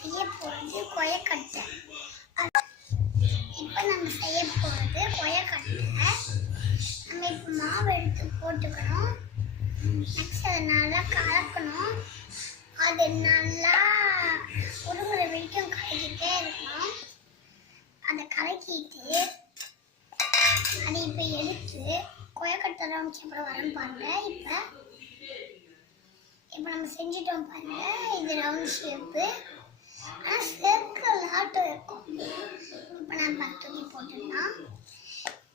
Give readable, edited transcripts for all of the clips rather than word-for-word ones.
செய்ய போகிறது கொயக்கட்டை. இப்போ நம்ம செய்ய போகிறது கொயக்கட்டை. நம்ம இப்போ மாவு எடுத்து போட்டுக்கணும். நெக்ஸ்ட் அதை நல்லா கலக்கணும். அது நல்லா உருகுற வரைக்கும் கலக்கிட்டே இருக்கணும். அதை கலக்கிட்டு அதை இப்போ எடுத்து கொயக்கட்டை ரவுண்ட் ஷேப்பில் வரோம் பாருங்க. இப்போ நம்ம செஞ்சிட்டோம் பாருங்க. இது ரவுண்ட் ஷேப்பு, ஆனால் சர்க்கிள் ஆட்டம் இருக்கும். இப்போ நம்ம தூக்கி போட்டுடலாம்.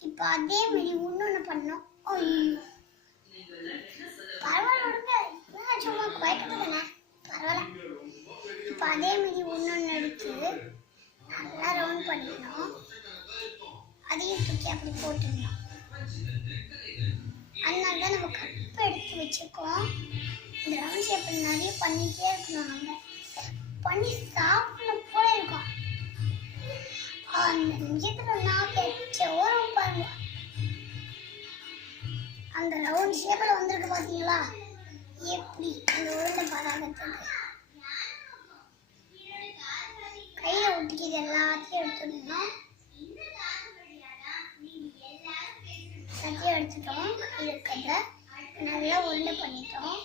இப்போ அதே மாதிரி இன்னொன்று பண்ணோம். பரவாயில்ல விடுங்க, சும்மா கொயக்கட்டை தானே, பரவாயில்ல. இப்போ அதே மாதிரி இன்னொன்று எடுத்து நல்லா ரவுண்ட் பண்ணிடணும். அதையும் தூக்கி அப்படி போட்டுடணும். அதனால தான் நம்ம கப்பு எடுத்து வச்சுருக்கோம். இந்த ரவுண்ட் ஷேப் நிறைய பண்ணிகிட்டே இருக்கணும். நம்ம பண்ணி சாப்பிடணும் போல இருக்கும். அந்த நிமிஷத்தில் நாக்கு எச்ச ஓரம் பாருங்க. அந்த ரவுண்ட் ஷேப்பில் வந்திருக்கு பார்த்தீங்களா? எப்படி அந்த உருண்டை பராகத்துக்கு கையில் ஒட்டிக்கிது எல்லாத்தையும் எடுத்துடணும். எல்லாத்தையும் எடுத்துட்டோம். இருக்கிறத நல்லா உருண்டை பண்ணிட்டோம்.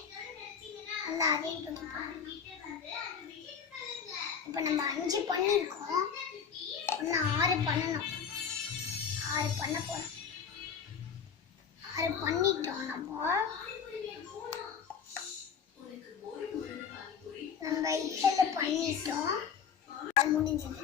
நல்லா அதையும் தூக்கி பாருங்க. இப்போ நம்ம 5 பண்ணியிருக்கோம். இன்னும் 6 பண்ணணும். 6 பண்ண போகிறோம். 6 பண்ணிட்டோம். நம்ம இதில் பண்ணிட்டோம். அது முடிஞ்சது.